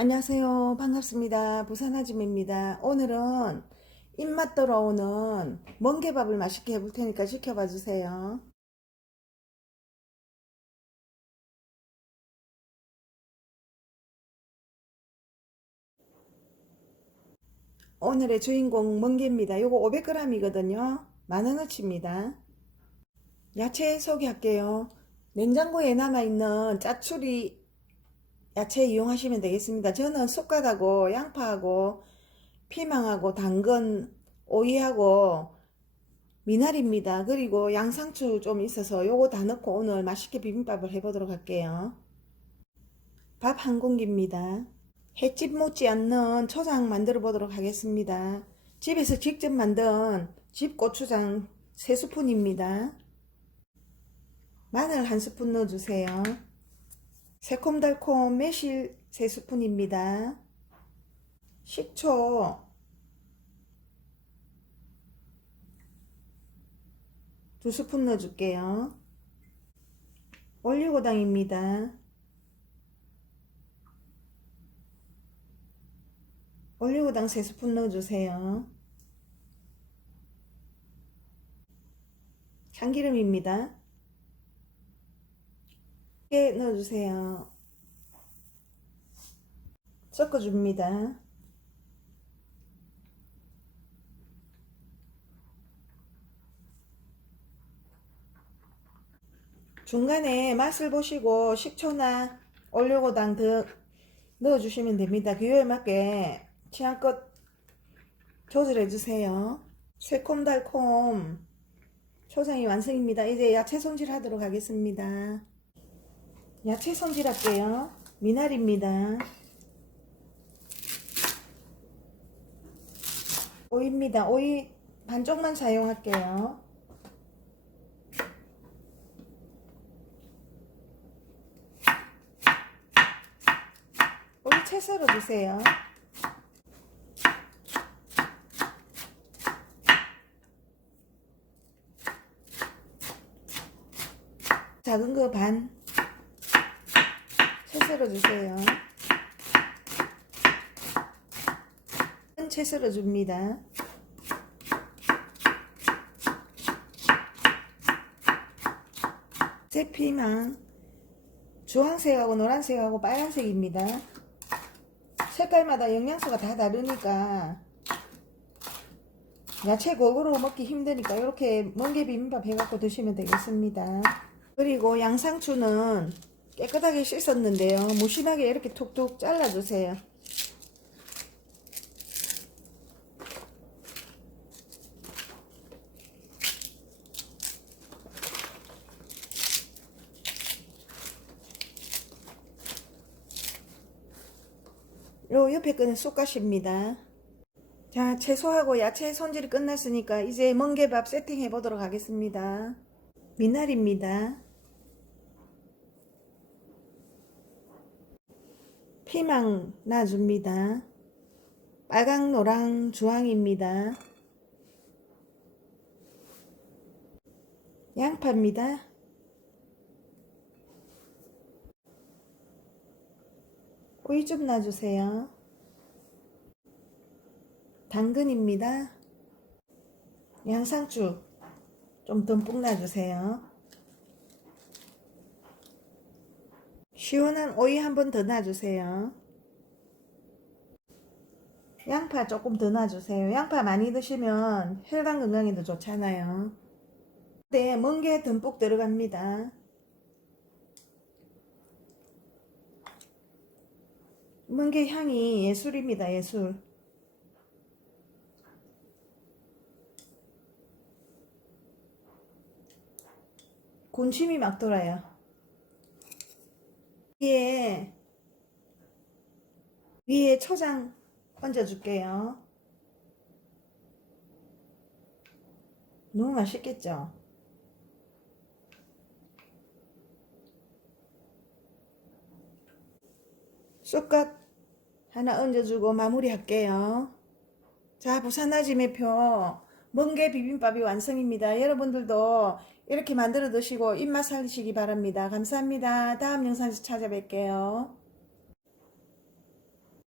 안녕하세요. 반갑습니다. 부산 아줌입니다. 오늘은 입맛 돌아오는 멍게밥을 맛있게 해볼 테니까 지켜봐 주세요. 오늘의 주인공 멍게입니다. 요거 500g이거든요. 만원어치입니다. 야채 소개할게요. 냉장고에 남아있는 짜투리 야채 이용하시면 되겠습니다. 저는 쑥갓하고 양파하고 피망하고 당근, 오이하고 미나리입니다. 그리고 양상추 좀 있어서 요거 다 넣고 오늘 맛있게 비빔밥을 해보도록 할게요. 밥 한 공기입니다. 횟집 못지 않는 초장 만들어 보도록 하겠습니다. 집에서 직접 만든 집 고추장 3스푼입니다. 마늘 한 스푼 넣어주세요. 새콤달콤 매실 3스푼입니다. 식초 두 스푼 넣어줄게요. 올리고당입니다. 올리고당 3스푼 넣어주세요. 참기름입니다. 깨 넣어주세요. 섞어줍니다. 중간에 맛을 보시고 식초나 올리고당 더 넣어주시면 됩니다. 기호에 맞게 취향껏 조절해주세요. 새콤달콤 초장이 완성입니다. 이제 야채 손질 하도록 하겠습니다. 야채 손질할게요. 미나리입니다. 오이입니다. 오이 반쪽만 사용할게요. 오이 채 썰어 주세요. 작은 거 반. 채 썰어 주세요. 큰채 썰어 줍니다. 새 피망 주황색하고 노란색하고 빨간색입니다. 색깔마다 영양소가 다 다르니까 야채 골고루 먹기 힘드니까 이렇게 멍게 비빔밥 해갖고 드시면 되겠습니다. 그리고 양상추는 깨끗하게 씻었는데요. 무심하게 이렇게 툭툭 잘라주세요. 요 옆에 거는 쑥갓입니다. 자, 채소하고 야채 손질이 끝났으니까 이제 멍게밥 세팅해 보도록 하겠습니다. 미나리입니다. 피망 놔줍니다. 빨강, 노랑, 주황입니다. 양파입니다. 오이 좀 놔주세요. 당근입니다. 양상추 좀 듬뿍 놔주세요. 시원한 오이 한 번 더 놔주세요. 양파 조금 더 놔주세요. 양파 많이 드시면 혈관 건강에 도 좋잖아요. 네, 멍게 듬뿍 들어갑니다. 멍게 향이 예술입니다, 예술. 군침이 막 돌아요. 위에, 위에 초장 얹어 줄게요. 너무 맛있겠죠? 쑥갓 하나 얹어주고 마무리할게요. 자, 부산 아지 매표 멍게 비빔밥이 완성입니다. 여러분들도 이렇게 만들어 드시고 입맛 살리시기 바랍니다. 감사합니다. 다음 영상에서 찾아뵐게요.